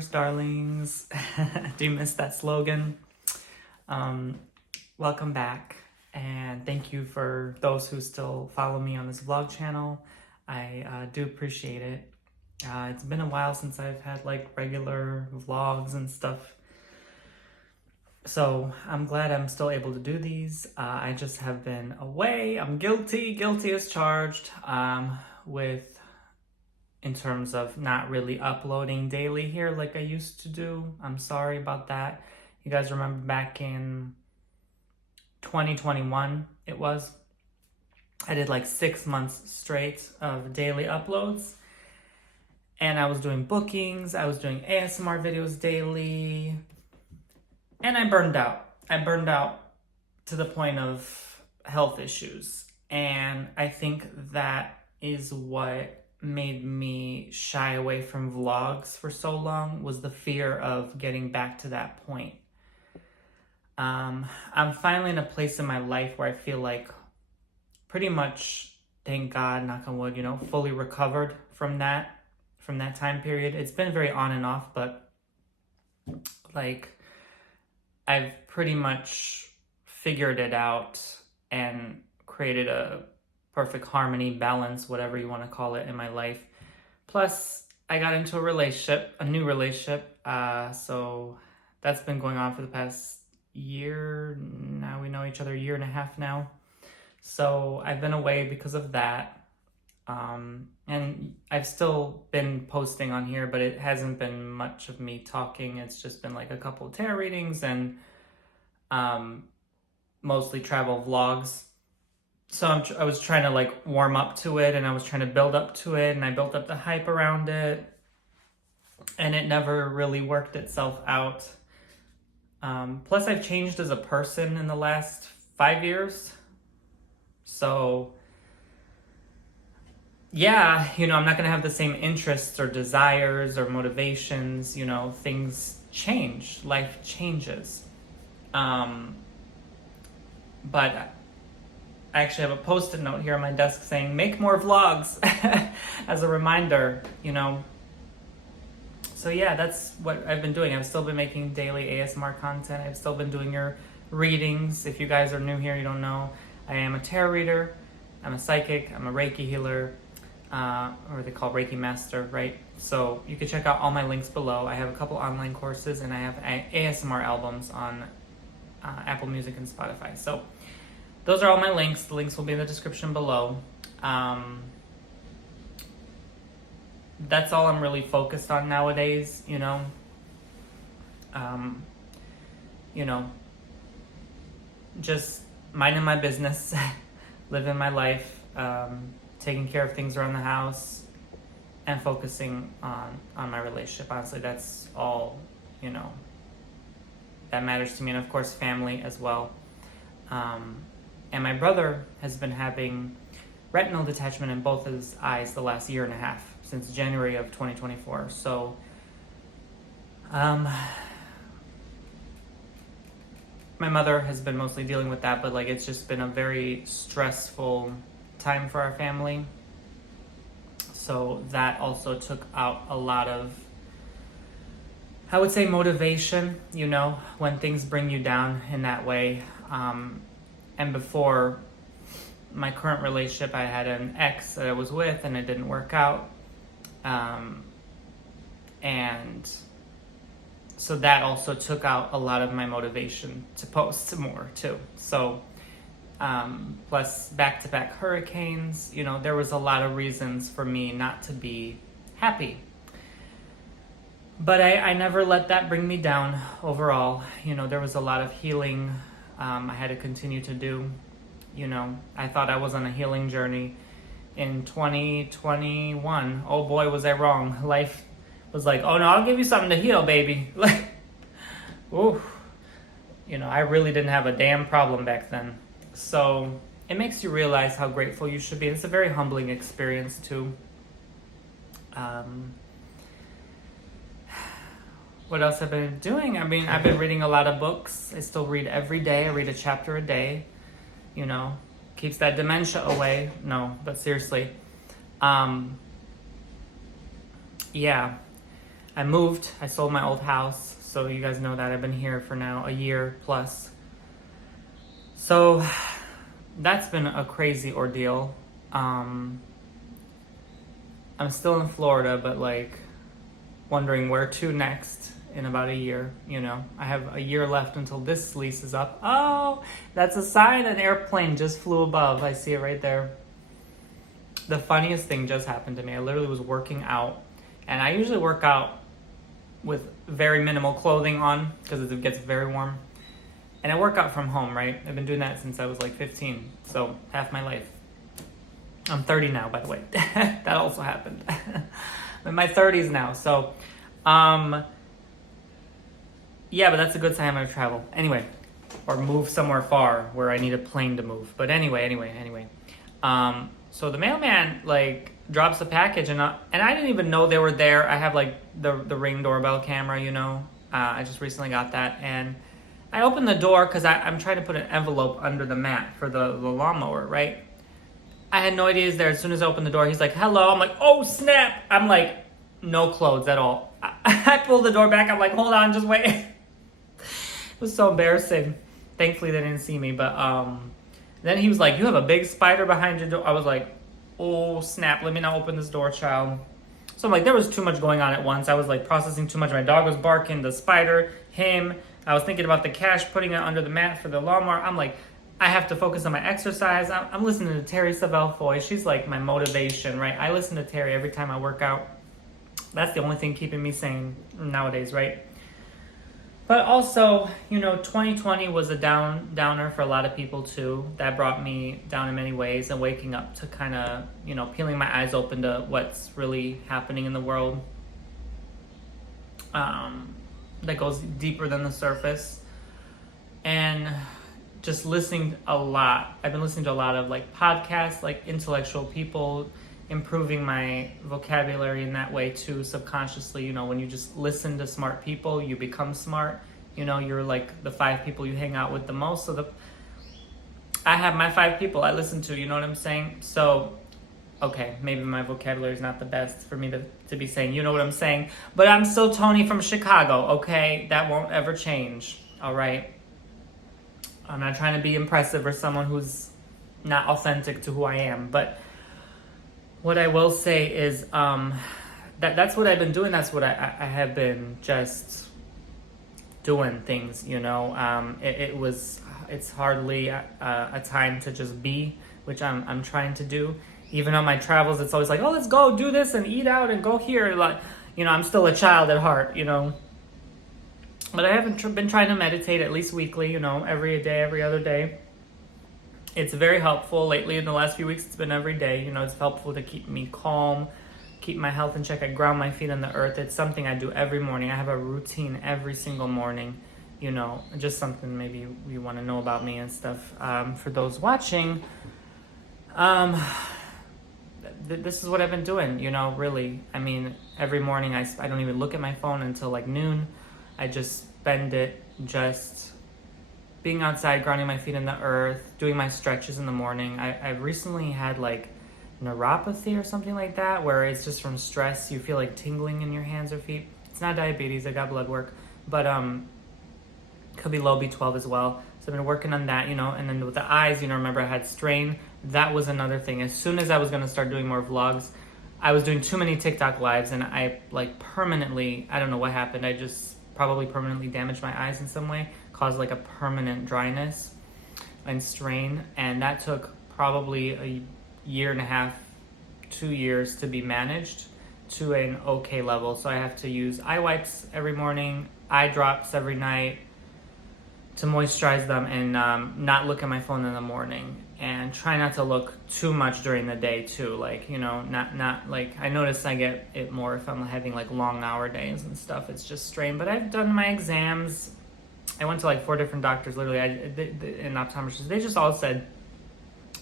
universe, darlings. Do you miss that slogan? Welcome back, and thank you for those who still follow me on this vlog channel. I do appreciate it. It's been a while since I've had like regular vlogs and stuff, so I'm glad I'm still able to do these. I just have been away. I'm guilty as charged in terms of not really uploading daily here like I used to do. I'm sorry about that. You guys remember back in 2021, I did like 6 months straight of daily uploads. And I was doing bookings, I was doing ASMR videos daily, and I burned out. I burned out to the point of health issues. And I think that is what made me shy away from vlogs for so long, was the fear of getting back to that point. I'm finally in a place in my life where I feel like pretty much, thank God, knock on wood, fully recovered from that time period. It's been very on and off, but like I've pretty much figured it out and created a perfect harmony, balance, whatever you want to call it, in my life. Plus, I got into a new relationship. So that's been going on for the past year. Now we know each other a year and a half now. So I've been away because of that. And I've still been posting on here, but it hasn't been much of me talking. It's just been like a couple of tarot readings and mostly travel vlogs. So I was trying to like warm up to it, and I was trying to build up to it, and I built up the hype around it, and it never really worked itself out. Plus I've changed as a person in the last 5 years. So yeah, I'm not going to have the same interests or desires or motivations, things change, life changes. But I actually have a post-it note here on my desk saying, make more vlogs, as a reminder, So yeah, that's what I've been doing. I've still been making daily ASMR content. I've still been doing your readings. If you guys are new here, you don't know, I am a tarot reader. I'm a psychic. I'm a Reiki healer, or they call Reiki master, right? So you can check out all my links below. I have a couple online courses, and I have ASMR albums on Apple Music and Spotify. So those are all my links. The links will be in the description below. That's all I'm really focused on nowadays, just minding my business, living my life, taking care of things around the house, and focusing on my relationship. Honestly, that's all, that matters to me. And of course, family as well. And my brother has been having retinal detachment in both his eyes the last year and a half, since January of 2024. So my mother has been mostly dealing with that, but like it's just been a very stressful time for our family. So that also took out a lot of, I would say, motivation, when things bring you down in that way. And before my current relationship, I had an ex that I was with, and it didn't work out. And so that also took out a lot of my motivation to post more too. So, plus back-to-back hurricanes, there was a lot of reasons for me not to be happy. But I never let that bring me down overall. There was a lot of healing I had to continue to do. I thought I was on a healing journey in 2021. Oh boy, was I wrong. Life was like, oh no, I'll give you something to heal, baby. Like, ooh, I really didn't have a damn problem back then. So it makes you realize how grateful you should be. It's a very humbling experience too. What else have I been doing? I mean, I've been reading a lot of books. I still read every day. I read a chapter a day. Keeps that dementia away. No, but seriously. Yeah. I moved. I sold my old house. So you guys know that I've been here for now a year plus. So that's been a crazy ordeal. I'm still in Florida, but like wondering where to next in about a year. You know, I have a year left until this lease is up. Oh, that's a sign an airplane just flew above. I see it right there. The funniest thing just happened to me. I literally was working out, and I usually work out with very minimal clothing on because it gets very warm. And I work out from home, right? I've been doing that since I was like 15, so half my life. I'm 30 now, by the way. That also happened. I'm in my 30s now, so yeah, but that's a good sign I'm gonna travel. Anyway, or move somewhere far where I need a plane to move. But anyway. So the mailman like drops a package, and I didn't even know they were there. I have like the Ring doorbell camera, you know. I just recently got that, and I opened the door because I'm trying to put an envelope under the mat for the lawnmower, right? I had no idea he's there. As soon as I opened the door, he's like, hello. I'm like, oh, snap. I'm like, no clothes at all. I pulled the door back. I'm like, hold on, just wait. It was so embarrassing. Thankfully, they didn't see me. But then he was like, you have a big spider behind your door. I was like, oh, snap. Let me not open this door, child. So I'm like, there was too much going on at once. I was like processing too much. My dog was barking, the spider, him. I was thinking about the cash, putting it under the mat for the lawnmower. I'm like, I have to focus on my exercise. I'm listening to Terry Savelle voice. She's like my motivation, right? I listen to Terry every time I work out. That's the only thing keeping me sane nowadays, right? But also, you know, 2020 was a downer for a lot of people too. That brought me down in many ways, and waking up to kind of, you know, peeling my eyes open to what's really happening in the world. That goes deeper than the surface. And just listening a lot. I've been listening to a lot of like podcasts, like intellectual people, improving my vocabulary in that way too, subconsciously. You know, when you just listen to smart people, you become smart. You know, you're like the 5 people you hang out with the most. So I have my 5 people I listen to, you know what I'm saying? So, okay, maybe my vocabulary is not the best for me to be saying, you know what I'm saying? But I'm still Tony from Chicago, okay? That won't ever change, all right? I'm not trying to be impressive or someone who's not authentic to who I am. But what I will say is that's what I've been doing. That's what I have been just doing things, you know. It's hardly a time to just be, which I'm trying to do. Even on my travels, it's always like, oh, let's go do this and eat out and go here. Like, you know, I'm still a child at heart, you know. But I haven't been trying to meditate at least weekly, you know, every day, every other day. It's very helpful. Lately, in the last few weeks, it's been every day. You know, it's helpful to keep me calm, keep my health in check. I ground my feet on the earth. It's something I do every morning. I have a routine every single morning, you know, just something maybe you want to know about me and stuff. For those watching, this is what I've been doing, you know, really. I mean, every morning I don't even look at my phone until like noon. I just spend it just being outside, grounding my feet in the earth, doing my stretches in the morning. I've recently had like neuropathy or something like that, where it's just from stress. You feel like tingling in your hands or feet. It's not diabetes. I got blood work, but could be low B12 as well. So I've been working on that, you know. And then with the eyes, you know, remember I had strain. That was another thing. As soon as I was going to start doing more vlogs, I was doing too many TikTok lives, and I like permanently, I don't know what happened. I just probably permanently damaged my eyes in some way, caused like a permanent dryness and strain. And that took probably a year and a half, 2 years to be managed to an okay level. So I have to use eye wipes every morning, eye drops every night to moisturize them, and not look at my phone in the morning, and try not to look too much during the day too. Like, you know, not like, I notice I get it more if I'm having like long hour days and stuff. It's just strain. But I've done my exams. I went to like 4 different doctors, literally, and optometrists. They just all said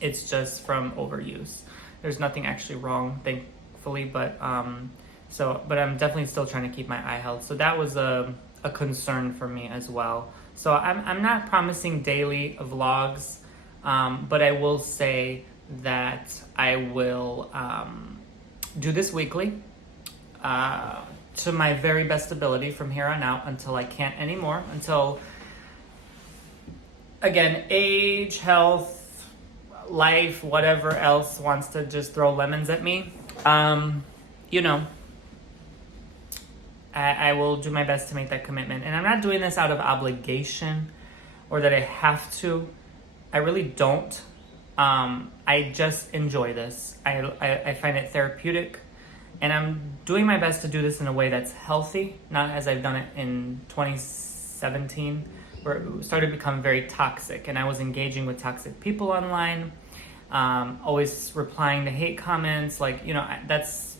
it's just from overuse. There's nothing actually wrong, thankfully. But but I'm definitely still trying to keep my eye health. So that was a concern for me as well. So I'm not promising daily vlogs, but I will say that I will do this weekly. to my very best ability from here on out until I can't anymore. Until, again, age, health, life, whatever else wants to just throw lemons at me. You know, I will do my best to make that commitment. And I'm not doing this out of obligation or that I have to. I really don't. I just enjoy this. I find it therapeutic. And I'm doing my best to do this in a way that's healthy, not as I've done it in 2017, where it started to become very toxic. And I was engaging with toxic people online, always replying to hate comments. Like, you know, that's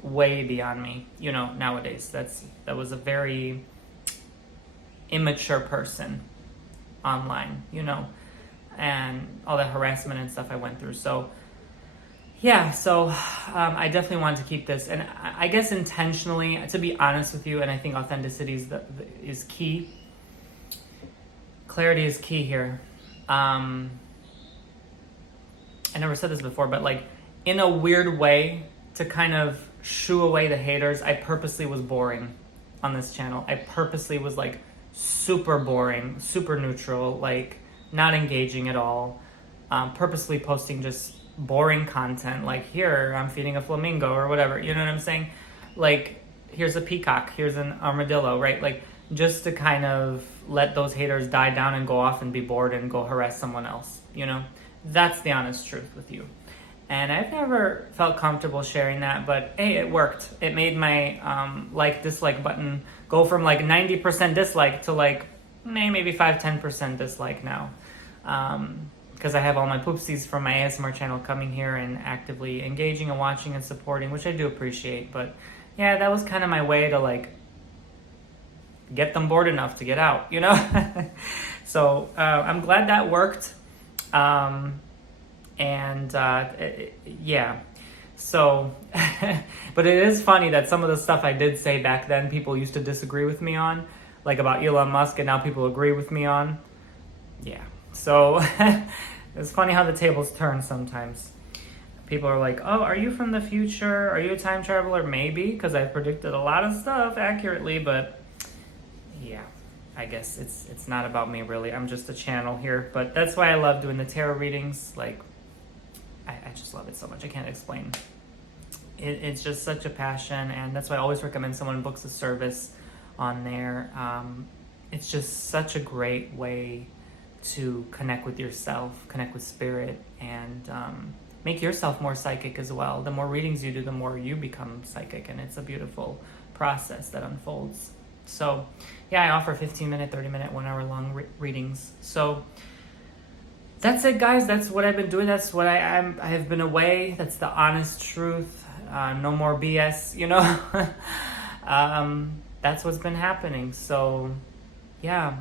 way beyond me, you know, nowadays. That was a very immature person online, you know, and all that harassment and stuff I went through. So yeah, so I definitely wanted to keep this, and I guess intentionally, to be honest with you, and I think authenticity is key. Clarity is key here. I never said this before, but like in a weird way, to kind of shoo away the haters, I purposely was boring on this channel. I purposely was like super boring, super neutral, like not engaging at all, purposely posting just boring content, like here I'm feeding a flamingo or whatever, you know what I'm saying? Like, here's a peacock, here's an armadillo, right? Like, just to kind of let those haters die down and go off and be bored and go harass someone else, you know? That's the honest truth with you. And I've never felt comfortable sharing that, but hey, it worked. It made my dislike button go from like 90% dislike to like maybe 5-10% dislike now. Because I have all my poopsies from my ASMR channel coming here and actively engaging and watching and supporting, which I do appreciate. But yeah, that was kind of my way to like get them bored enough to get out, you know? So I'm glad that worked. Yeah. So, but it is funny that some of the stuff I did say back then, people used to disagree with me on, like about Elon Musk, and now people agree with me on. Yeah. So it's funny how the tables turn sometimes. People are like, oh, are you from the future? Are you a time traveler? Maybe, because I predicted a lot of stuff accurately, but yeah, I guess it's not about me really. I'm just a channel here, but that's why I love doing the tarot readings. Like, I just love it so much. I can't explain. It's just such a passion, and that's why I always recommend someone books a service on there. It's just such a great way to connect with yourself, connect with spirit, and make yourself more psychic as well. The more readings you do, the more you become psychic, and it's a beautiful process that unfolds. So yeah, I offer 15-minute, 30-minute, 1 hour long readings. So that's it, guys. That's what I've been doing. That's what I have been away. That's the honest truth. No more BS, you know. That's what's been happening. So yeah,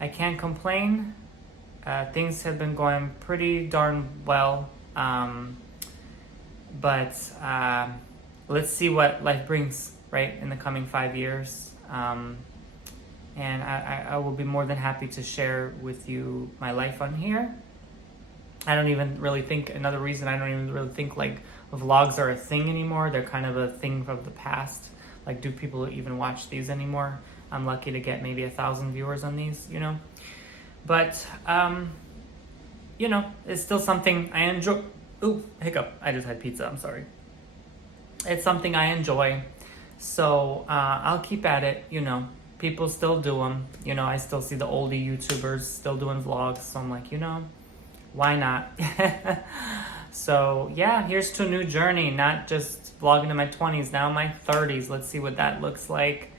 I can't complain. Things have been going pretty darn well. But let's see what life brings, right, in the coming 5 years. And I will be more than happy to share with you my life on here. I don't even really think, another reason I don't even really think like vlogs are a thing anymore. They're kind of a thing from the past. Like, do people even watch these anymore? I'm lucky to get maybe 1,000 viewers on these, you know. But, you know, it's still something I enjoy. Ooh, hiccup. I just had pizza. I'm sorry. It's something I enjoy. So I'll keep at it, you know. People still do them. You know, I still see the oldie YouTubers still doing vlogs. So I'm like, you know, why not? So yeah, here's to a new journey. Not just vlogging in my 20s, now my 30s. Let's see what that looks like.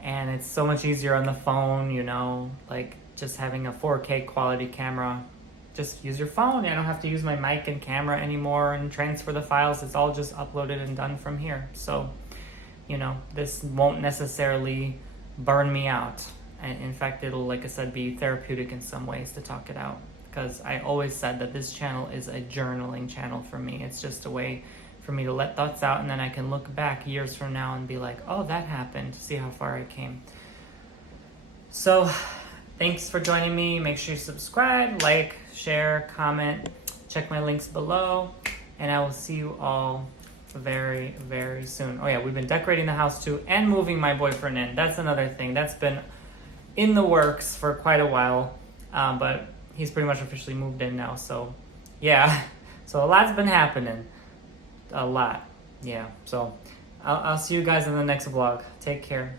And it's so much easier on the phone, you know, like just having a 4K quality camera. Just use your phone. I don't have to use my mic and camera anymore and transfer the files. It's all just uploaded and done from here. So, you know, this won't necessarily burn me out. And in fact, it'll, like I said, be therapeutic in some ways to talk it out. Because I always said that this channel is a journaling channel for me. It's just a way for me to let thoughts out, and then I can look back years from now and be like, oh, that happened. See how far I came. So thanks for joining me. Make sure you subscribe, like, share, comment, check my links below, and I will see you all very, very soon. Oh yeah, we've been decorating the house too and moving my boyfriend in. That's another thing. That's been in the works for quite a while, but he's pretty much officially moved in now. So yeah, so a lot's been happening. A lot. Yeah, so I'll see you guys in the next vlog. Take care.